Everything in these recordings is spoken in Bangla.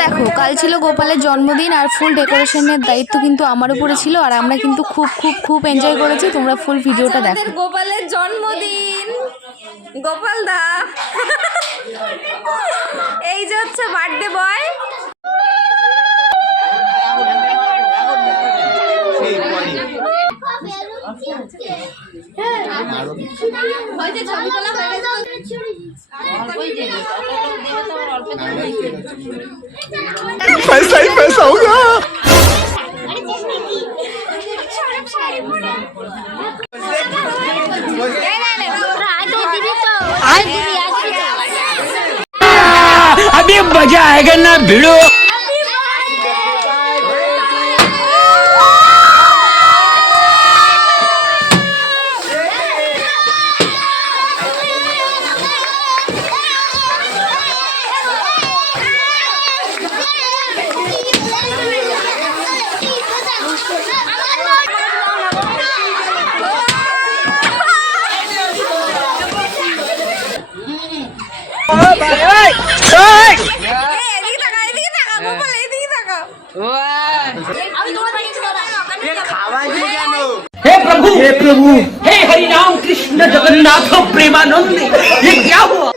দেখো কাল ছিল গোপালের জন্মদিন আর ফুল ডেকোরেশনের দায়িত্ব কিন্তু আমার উপরে ছিল আর আমরা কিন্তু খুব খুব খুব এনজয় করেছি। তোমরা ফুল ভিডিওটা দেখো। গোপালের জন্মদিন, গোপাল দা এই যে হচ্ছে বার্থডে বয়। पैसा ही पैसा होगा। अभी मजा आएगा ना भिड़ो। हे प्रभु हे हरि राम कृष्ण जगन्नाथ प्रेमानंद ये क्या हुआ?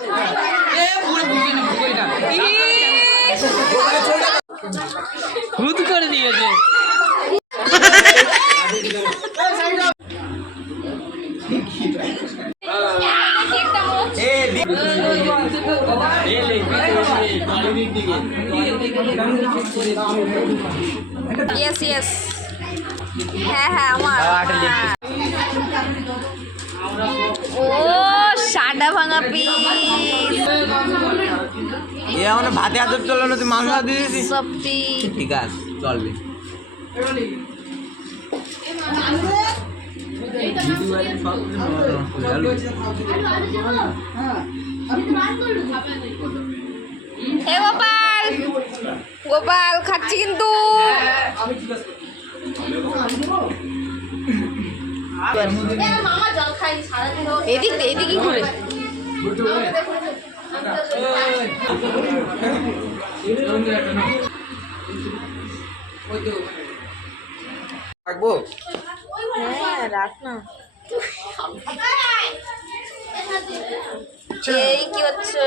खुद कर दिए थे। यस यस হ্যাঁ হ্যাঁ আমার ও সাদা ভাঙা পিস এ আমরা ভাতে হাতে চলে না, তুই মাংস দিয়ে দিছিস সবটি ঠিক আছে চলবে। হে গোপাল, গোপাল খাচ্ছি কিন্তু এদিক এদিকে ঘুরে রাখবো। হ্যাঁ রাখ না। এই কি হচ্ছে?